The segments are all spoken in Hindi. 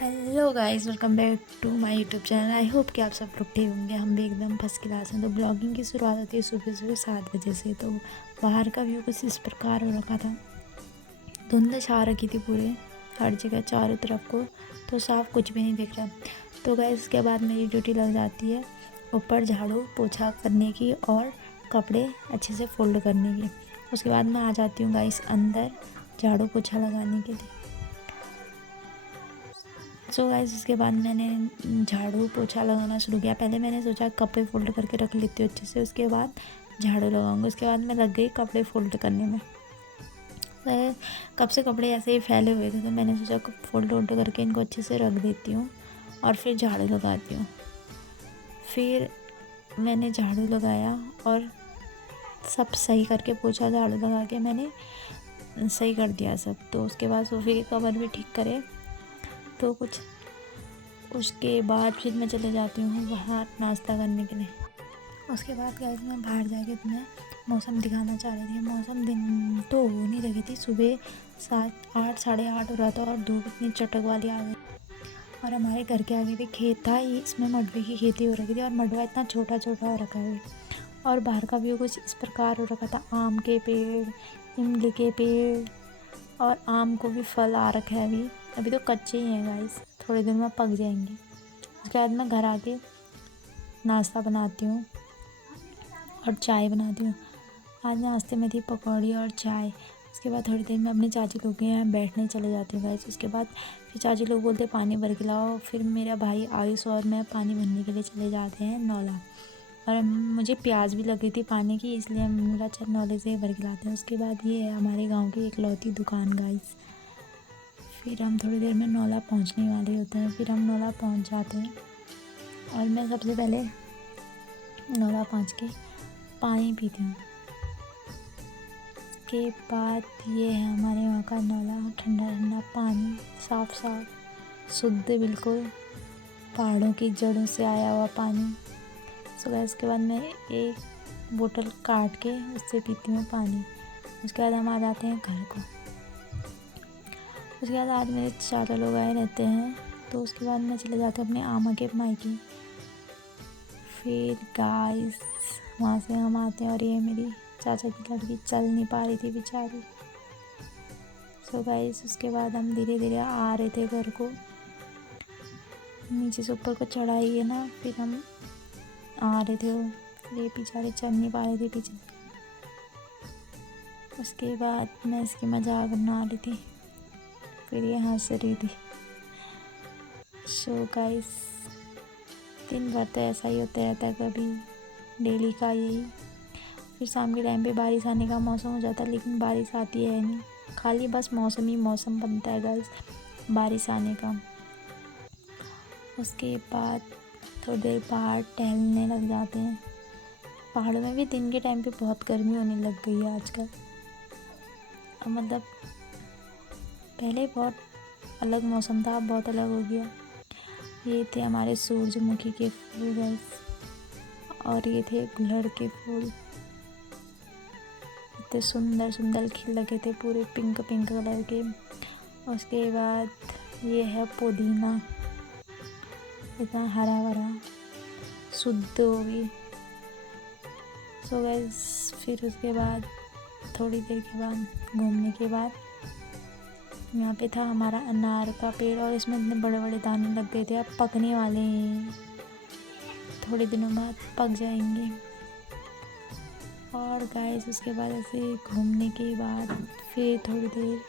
Hello guys, welcome back to my YouTube channel. I hope कि आप सब लोग ठीक होंगे। हम भी एकदम फर्स्ट क्लास हैं। तो ब्लॉगिंग की शुरुआत होती है सुबह सुबह 7 बजे से। तो बाहर का व्यू कुछ इस प्रकार हो रखा था। धुंध छा रखी थी पूरे हर जगह चारों तरफ को, तो साफ कुछ भी नहीं दिख रहा। तो गाइस इसके बाद मेरी ड्यूटी लग जाती है ऊपर झाड़ू पोछा करने की और कपड़े अच्छे से फोल्ड करने की। उसके बाद मैं आ जाती हूँ गाइस अंदर झाड़ू पोछा लगाने के लिए। सो गाइस उसके बाद मैंने झाड़ू पोछा लगाना शुरू किया। पहले मैंने सोचा कपड़े फोल्ड करके रख लेती हूँ अच्छे से, उसके बाद झाड़ू लगाऊंगी। उसके बाद मैं लग गई कपड़े फोल्ड करने में। कब से कपड़े ऐसे ही फैले हुए थे, तो मैंने सोचा फोल्ड वोल्ड करके इनको अच्छे से रख देती हूँ और फिर झाड़ू लगाती हूँ। फिर मैंने झाड़ू लगाया और सब सही करके पोछा झाड़ू लगा के मैंने सही कर दिया सब। तो उसके बाद सोफे के कवर भी ठीक करे। तो कुछ उसके बाद फिर मैं चले जाती हूँ बाहर नाश्ता करने के लिए। उसके बाद गाइस मैं बाहर जाके तुम्हें मौसम दिखाना चाह रही थी। मौसम दिन तो हो नहीं रही थी, सुबह 7 8 8:30 हो रहा था और धूप इतनी चटक वाली आ गई। और हमारे घर के आगे भी खेत था, इसमें मडवे की खेती हो रखी थी और मडवा इतना छोटा छोटा हो रखा है। और बाहर का व्यू कुछ इस प्रकार हो रखा था। आम के पेड़, इमली के पेड़ और आम को भी फल आ रखा है। अभी तो कच्चे ही हैं गाइस, थोड़े दिन में पक जाएंगे। उसके बाद मैं घर आके नाश्ता बनाती हूँ और चाय बनाती हूँ। आज नाश्ते में थी पकौड़ी और चाय। उसके बाद थोड़ी देर में अपने चाची लोग के यहाँ बैठने चले जाती हूँ गाइस। उसके बाद फिर चाची लोग बोलते पानी भर के लाओ। फिर मेरा भाई आयुष और मैं पानी भरने के लिए चले जाते हैं नौला। और मुझे प्यास भी लगी थी पानी की, इसलिए हम मेरा नौले से भर के लाते हैं। उसके बाद ये है हमारे गाँव की इकलौती दुकान गाइस। फिर हम थोड़ी देर में नौला पहुँचने वाले होते हैं। फिर हम नौला पहुँच जाते हैं और मैं सबसे पहले नौला पहुँच के पानी पीती हूँ। उसके बाद ये है हमारे वहाँ का नौला, ठंडा ठंडा पानी, साफ साफ शुद्ध बिल्कुल पहाड़ों की जड़ों से आया हुआ पानी। सो गाइस इसके बाद मैं एक बोतल काट के उससे पीती हूँ पानी। उसके बाद हम आ जाते हैं घर को। उसके बाद आज मेरे चाचा लोग आए रहते हैं, तो उसके बाद मैं चले जाती हूँ अपने आमा के मायके। फिर गाइस वहाँ से हम आते हैं और ये मेरी चाचा की लड़की चल नहीं पा रही थी बेचारी। सो गाइस उसके बाद हम धीरे धीरे आ रहे थे घर को। नीचे से ऊपर को चढ़ाई है ना, फिर हम आ रहे थे। ये बेचारे चल नहीं पा रहे थे पीछे। उसके बाद मैं इसकी मजाक बना रही थी, फिर ये हंस रही थी। सो गाइस दिन भर तो ऐसा ही होता रहता है, कभी डेली का यही। फिर शाम के टाइम पे बारिश आने का मौसम हो जाता है, लेकिन बारिश आती है नहीं, खाली बस मौसम ही मौसम बनता है गाइस बारिश आने का। उसके बाद थोड़ी देर बाहर टहलने लग जाते हैं। पहाड़ों में भी दिन के टाइम पे बहुत गर्मी होने लग गई है आजकल। मतलब पहले बहुत अलग मौसम था, अब बहुत अलग हो गया। ये थे हमारे सूरजमुखी के फूल गाइस, और ये थे गुड़हल के फूल। इतने सुंदर सुंदर खिल लगे थे, पूरे पिंक पिंक कलर के। उसके बाद ये है पुदीना, इतना हरा भरा शुद्ध होगी। सो गाइस फिर उसके बाद थोड़ी देर के बाद घूमने के बाद यहाँ पे था हमारा अनार का पेड़, और इसमें इतने बड़े बड़े दाने लग गए थे। अब पकने वाले हैं, थोड़े दिनों बाद पक जाएंगे। और गाइस उसके बाद ऐसे घूमने के बाद फिर थोड़ी देर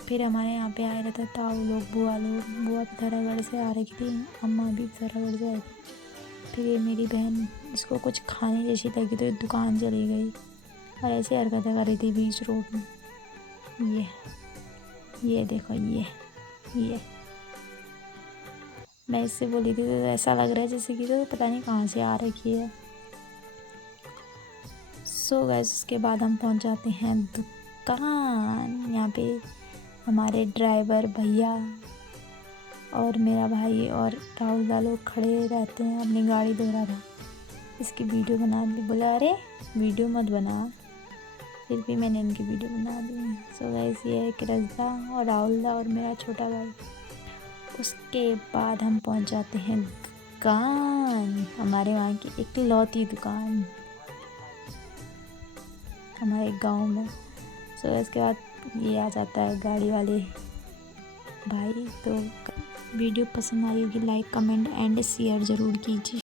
फिर हमारे यहाँ पे आए रहते ताऊ लोग, बुआ लोग। बुआ पिथौरागढ़ से आ रही थी, अम्मा भी पिथौरागढ़ से आई थी। फिर ये मेरी बहन, इसको कुछ खाने जैसी लगी तो दुकान चली गई और ऐसे हरकतें कर रही थी बीच रोड में। ये देखो ये मैं इससे बोली थी तो ऐसा लग रहा है जैसे कि तो पता नहीं कहाँ से आ रखी है। सो गाइस उसके बाद हम पहुँच जाते हैं दुकान। यहाँ पे हमारे ड्राइवर भैया और मेरा भाई और राहुल दा लोग खड़े रहते हैं, अपनी गाड़ी धो रहा था। इसकी वीडियो बना दी, बोला अरे वीडियो मत बना, फिर भी मैंने इनकी वीडियो बना दी। सो गाइस ये है कृष्णा और राहुल दा और मेरा छोटा भाई। उसके बाद हम पहुंच जाते हैं दुकान, हमारे वहाँ की इकलौती दुकान हमारे गांव में। सो इसके बाद ये आ जाता है गाड़ी वाले भाई। तो वीडियो पसंद आई होगी, लाइक कमेंट एंड शेयर ज़रूर कीजिए।